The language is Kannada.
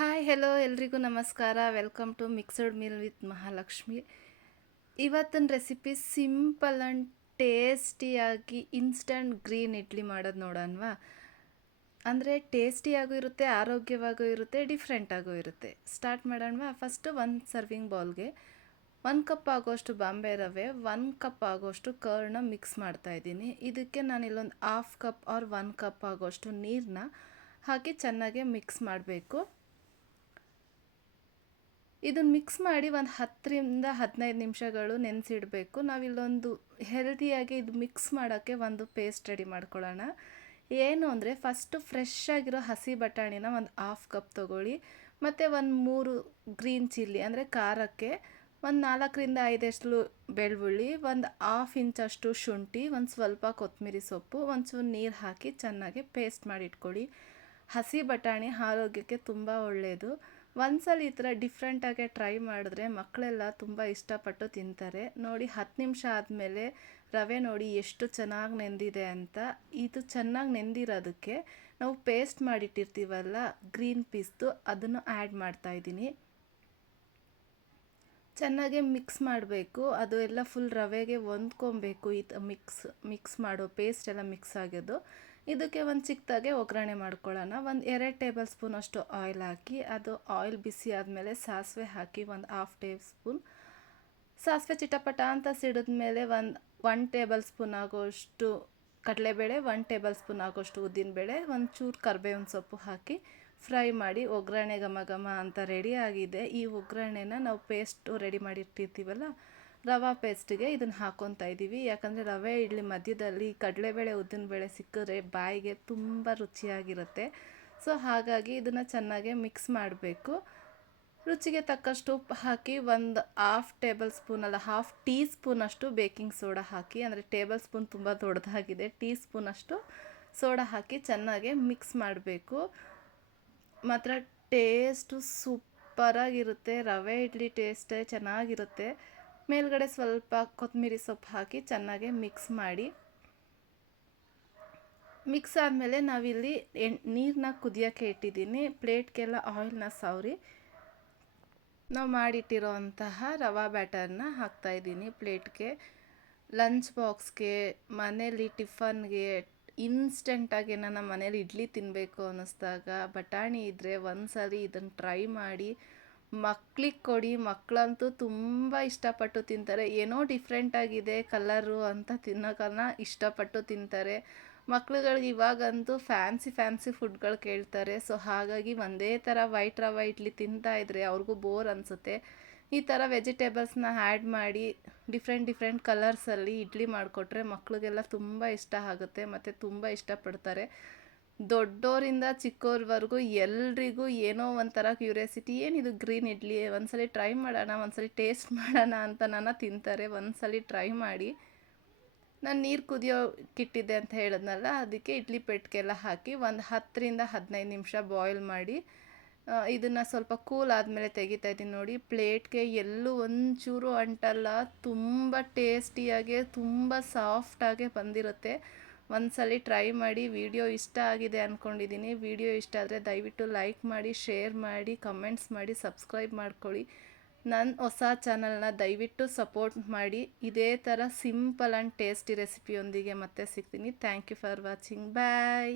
ಹಾಯ್ ಹೆಲೋ ಎಲ್ರಿಗೂ ನಮಸ್ಕಾರ. Welcome to mixed meal with Mahalakshmi. ಇವತ್ತಿನ ರೆಸಿಪಿ ಸಿಂಪಲ್ ಆ್ಯಂಡ್ ಟೇಸ್ಟಿಯಾಗಿ ಇನ್ಸ್ಟಂಟ್ ಗ್ರೀನ್ ಇಡ್ಲಿ ಮಾಡೋದು ನೋಡೋಣವಾ. ಅಂದರೆ ಟೇಸ್ಟಿಯಾಗೂ ಇರುತ್ತೆ, ಆರೋಗ್ಯವಾಗೂ ಇರುತ್ತೆ, ಡಿಫ್ರೆಂಟಾಗೂ ಇರುತ್ತೆ. ಸ್ಟಾರ್ಟ್ ಮಾಡೋಣವಾ. ಫಸ್ಟು ಒಂದು ಸರ್ವಿಂಗ್ ಬೌಲ್ಗೆ 1 ಕಪ್ ಆಗೋಷ್ಟು ಬಾಂಬೆ ರವೆ, 1 ಕಪ್ ಆಗೋಷ್ಟು ಕರ್ಡ್ನ ಮಿಕ್ಸ್ ಮಾಡ್ತಾಯಿದ್ದೀನಿ. ಇದಕ್ಕೆ ನಾನು ಇಲ್ಲೊಂದು 1/2 ಕಪ್ ಆರ್ 1 ಕಪ್ ಆಗೋಷ್ಟು ನೀರನ್ನ ಹಾಕಿ ಚೆನ್ನಾಗಿ ಮಿಕ್ಸ್ ಮಾಡಬೇಕು. ಇದನ್ನು ಮಿಕ್ಸ್ ಮಾಡಿ ಒಂದು 10ರಿಂದ 15 ನಿಮಿಷಗಳು ನೆನೆಸಿಡಬೇಕು. ನಾವಿಲ್ಲೊಂದು ಹೆಲ್ದಿಯಾಗಿ ಇದು ಮಿಕ್ಸ್ ಮಾಡೋಕ್ಕೆ ಒಂದು ಪೇಸ್ಟ್ ರೆಡಿ ಮಾಡ್ಕೊಳ್ಳೋಣ. ಏನು ಅಂದರೆ ಫಸ್ಟು ಫ್ರೆಶ್ ಆಗಿರೋ ಹಸಿ ಬಟಾಣಿನ ಒಂದು 1/2 ಕಪ್ ತೊಗೊಳ್ಳಿ, ಮತ್ತು ಒಂದು 3 ಗ್ರೀನ್ ಚಿಲ್ಲಿ ಅಂದರೆ ಖಾರಕ್ಕೆ, ಒಂದು 4ರಿಂದ 5 ಎಸಳು ಬೆಳ್ಳುಳ್ಳಿ, ಒಂದು 1/2 ಇಂಚಷ್ಟು ಶುಂಠಿ, ಒಂದು ಸ್ವಲ್ಪ ಕೊತ್ತಂಬರಿ ಸೊಪ್ಪು, ಒಂಚೂರು ನೀರು ಹಾಕಿ ಚೆನ್ನಾಗಿ ಪೇಸ್ಟ್ ಮಾಡಿ ಇಟ್ಕೊಳ್ಳಿ. ಹಸಿ ಬಟಾಣಿ ಆರೋಗ್ಯಕ್ಕೆ ತುಂಬ ಒಳ್ಳೆಯದು. ಒಂದ್ಸಲ ಈ ಥರ ಡಿಫ್ರೆಂಟಾಗೆ ಟ್ರೈ ಮಾಡಿದ್ರೆ ಮಕ್ಕಳೆಲ್ಲ ತುಂಬ ಇಷ್ಟಪಟ್ಟು ತಿಂತಾರೆ. ನೋಡಿ 10 ನಿಮಿಷ ಆದಮೇಲೆ ರವೆ ನೋಡಿ ಎಷ್ಟು ಚೆನ್ನಾಗಿ ನೆಂದಿದೆ ಅಂತ. ಇದು ಚೆನ್ನಾಗಿ ನೆಂದಿರೋದಕ್ಕೆ ನಾವು ಪೇಸ್ಟ್ ಮಾಡಿಟ್ಟಿರ್ತೀವಲ್ಲ ಗ್ರೀನ್ ಪೀಸ್ದು, ಅದನ್ನು ಆ್ಯಡ್ ಮಾಡ್ತಾಯಿದ್ದೀನಿ. ಚೆನ್ನಾಗಿ ಮಿಕ್ಸ್ ಮಾಡಬೇಕು. ಅದು ಎಲ್ಲ ಫುಲ್ ರವೆಗೆ ಹೊಂದ್ಕೊಬೇಕು. ಮಿಕ್ಸ್ ಮಾಡೋ ಪೇಸ್ಟ್ ಎಲ್ಲ ಮಿಕ್ಸ್ ಆಗೋದು. ಇದಕ್ಕೆ ಒಂದು ಚಿಕ್ಕದಾಗೆ ಒಗ್ಗರಣೆ ಮಾಡ್ಕೊಳ್ಳೋಣ. ಒಂದು 2 ಟೇಬಲ್ ಸ್ಪೂನ್ ಅಷ್ಟು ಆಯಿಲ್ ಹಾಕಿ, ಅದು ಆಯಿಲ್ ಬಿಸಿ ಆದಮೇಲೆ ಸಾಸಿವೆ ಹಾಕಿ ಒಂದು 1/2 ಟೇಬಲ್ ಸ್ಪೂನ್ ಸಾಸಿವೆ ಚಿಟಪಟ ಅಂತ ಸಿಡಿದ್ಮೇಲೆ ಒಂದು 1 ಟೇಬಲ್ ಸ್ಪೂನ್ ಆಗೋಷ್ಟು ಕಡಲೆಬೇಳೆ, 1 ಟೇಬಲ್ ಸ್ಪೂನ್ ಆಗೋಷ್ಟು ಉದ್ದಿನಬೇಳೆ, ಒಂಚೂರು ಕರಿಬೇವಿನ ಸೊಪ್ಪು ಹಾಕಿ ಫ್ರೈ ಮಾಡಿ ಒಗ್ಗರಣೆ ಘಮ ಘಮ ಅಂತ ರೆಡಿ ಆಗಿದೆ. ಈ ಒಗ್ಗರಣೆನ ನಾವು ಪೇಸ್ಟು ರೆಡಿ ಮಾಡಿಟ್ಟಿರ್ತೀವಲ್ಲ ರವೆ ಪೇಸ್ಟಿಗೆ ಇದನ್ನು ಹಾಕ್ಕೊತಾ ಇದ್ದೀವಿ. ಯಾಕಂದರೆ ರವೆ ಇಡ್ಲಿ ಮಧ್ಯದಲ್ಲಿ ಕಡಲೆಬೇಳೆ ಉದ್ದಿನಬೇಳೆ ಸಿಕ್ಕಿದ್ರೆ ಬಾಯಿಗೆ ತುಂಬ ರುಚಿಯಾಗಿರುತ್ತೆ. ಸೊ ಹಾಗಾಗಿ ಇದನ್ನು ಚೆನ್ನಾಗಿ ಮಿಕ್ಸ್ ಮಾಡಬೇಕು. ರುಚಿಗೆ ತಕ್ಕಷ್ಟು ಉಪ್ಪು ಹಾಕಿ ಒಂದು 1/2 ಟೇಬಲ್ ಸ್ಪೂನ್ ಅಲ್ಲ 1/2 ಟೀ ಸ್ಪೂನಷ್ಟು ಬೇಕಿಂಗ್ ಸೋಡಾ ಹಾಕಿ, ಅಂದರೆ ಟೇಬಲ್ ಸ್ಪೂನ್ ತುಂಬ ದೊಡ್ಡದಾಗಿದೆ, ಟೀ ಸ್ಪೂನಷ್ಟು ಸೋಡಾ ಹಾಕಿ ಚೆನ್ನಾಗಿ ಮಿಕ್ಸ್ ಮಾಡಬೇಕು. ಮಾತ್ರ ಟೇಸ್ಟು ಸೂಪರಾಗಿರುತ್ತೆ. ರವೆ ಇಡ್ಲಿ ಟೇಸ್ಟೇ ಚೆನ್ನಾಗಿರುತ್ತೆ. ಮೇಲ್ಗಡೆ ಸ್ವಲ್ಪ ಕೊತ್ತಂಬರಿ ಸೊಪ್ಪು ಹಾಕಿ ಚೆನ್ನಾಗಿ ಮಿಕ್ಸ್ ಮಾಡಿ. ಮಿಕ್ಸ್ ಆದಮೇಲೆ ನಾವಿಲ್ಲಿ ನೀರನ್ನ ಕುದಿಯೋಕ್ಕೆ ಇಟ್ಟಿದ್ದೀನಿ. ಪ್ಲೇಟ್ಗೆಲ್ಲ ಆಯಿಲ್ನ ಸವರಿ ನಾವು ಮಾಡಿಟ್ಟಿರೋ ಅಂತಹ ರವಾ ಬ್ಯಾಟರ್ನ ಹಾಕ್ತಾಯಿದ್ದೀನಿ ಪ್ಲೇಟ್ಗೆ. ಲಂಚ್ ಬಾಕ್ಸ್ಗೆ, ಮನೇಲಿ ಟಿಫನ್ಗೆ, ಇನ್ಸ್ಟೆಂಟಾಗಿ ನನ್ನ ಮನೇಲಿ ಇಡ್ಲಿ ತಿನ್ನಬೇಕು ಅನ್ನಿಸ್ದಾಗ ಬಟಾಣಿ ಇದ್ದರೆ ಒಂದ್ಸರಿ ಇದನ್ನು ಟ್ರೈ ಮಾಡಿ ಮಕ್ಳಿಗೆ ಕೊಡಿ. ಮಕ್ಕಳಂತೂ ತುಂಬ ಇಷ್ಟಪಟ್ಟು ತಿಂತಾರೆ. ಏನೋ ಡಿಫ್ರೆಂಟಾಗಿದೆ ಕಲರು ಅಂತ ತಿನ್ನೋಕನ್ನ ಇಷ್ಟಪಟ್ಟು ತಿಂತಾರೆ. ಮಕ್ಳುಗಳಿಗೆ ಇವಾಗಂತೂ ಫ್ಯಾನ್ಸಿ ಫುಡ್ಗಳು ಕೇಳ್ತಾರೆ. ಸೊ ಹಾಗಾಗಿ ಒಂದೇ ಥರ ವೈಟ್ ರವೆ ಇಡ್ಲಿ ತಿಂತಾಯಿದ್ರೆ ಅವ್ರಿಗೂ ಬೋರ್ ಅನಿಸುತ್ತೆ. ಈ ಥರ ವೆಜಿಟೇಬಲ್ಸ್ನ ಆ್ಯಡ್ ಮಾಡಿ ಡಿಫ್ರೆಂಟ್ ಕಲರ್ಸಲ್ಲಿ ಇಡ್ಲಿ ಮಾಡಿಕೊಟ್ರೆ ಮಕ್ಕಳಿಗೆಲ್ಲ ತುಂಬ ಇಷ್ಟ ಆಗುತ್ತೆ ಮತ್ತು ತುಂಬ ಇಷ್ಟಪಡ್ತಾರೆ. ದೊಡ್ಡೋರಿಂದ ಚಿಕ್ಕವ್ರವರೆಗೂ ಎಲ್ರಿಗೂ ಏನೋ ಒಂಥರ ಕ್ಯೂರಿಯಾಸಿಟಿ, ಏನಿದು ಗ್ರೀನ್ ಇಡ್ಲಿ, ಒಂದ್ಸಲಿ ಟ್ರೈ ಮಾಡೋಣ, ಒಂದ್ಸಲಿ ಟೇಸ್ಟ್ ಮಾಡೋಣ ಅಂತ ತಿಂತಾರೆ. ಒಂದ್ಸಲಿ ಟ್ರೈ ಮಾಡಿ. ನಾನು ನೀರು ಕುದಿಯೋಕ್ಕಿಟ್ಟಿದ್ದೆ ಅಂತ ಹೇಳಿದ್ನಲ್ಲ, ಅದಕ್ಕೆ ಇಡ್ಲಿ ಪೆಟ್ಟಿಗೆಲ್ಲ ಹಾಕಿ ಒಂದು 10ರಿಂದ 15 ನಿಮಿಷ ಬಾಯ್ಲ್ ಮಾಡಿ ಇದನ್ನು ಸ್ವಲ್ಪ ಕೂಲ್ ಆದಮೇಲೆ ತೆಗಿತಾ ಇದ್ದೀನಿ. ನೋಡಿ ಪ್ಲೇಟ್ಗೆ ಎಲ್ಲೂ ಒಂಚೂರು ಅಂಟಲ್ಲ, ತುಂಬ ಟೇಸ್ಟಿಯಾಗಿ ತುಂಬ ಸಾಫ್ಟಾಗೆ ಬಂದಿರುತ್ತೆ. ಒಂದ್ಸಲಿ ಟ್ರೈ ಮಾಡಿ. ವಿಡಿಯೋ ಇಷ್ಟ ಆಗಿದೆ ಅಂದ್ಕೊಂಡಿದ್ದೀನಿ. ವಿಡಿಯೋ ಇಷ್ಟ ಆದರೆ ದಯವಿಟ್ಟು ಲೈಕ್ ಮಾಡಿ, ಶೇರ್ ಮಾಡಿ, ಕಮೆಂಟ್ಸ್ ಮಾಡಿ, ಸಬ್ಸ್ಕ್ರೈಬ್ ಮಾಡ್ಕೊಳ್ಳಿ. ನನ್ನ ಹೊಸ ಚಾನಲ್ನ ದಯವಿಟ್ಟು ಸಪೋರ್ಟ್ ಮಾಡಿ. ಇದೇ ಥರ ಸಿಂಪಲ್ ಆ್ಯಂಡ್ ಟೇಸ್ಟಿ ರೆಸಿಪಿಯೊಂದಿಗೆ ಮತ್ತೆ ಸಿಗ್ತೀನಿ. Thank you for watching. Bye.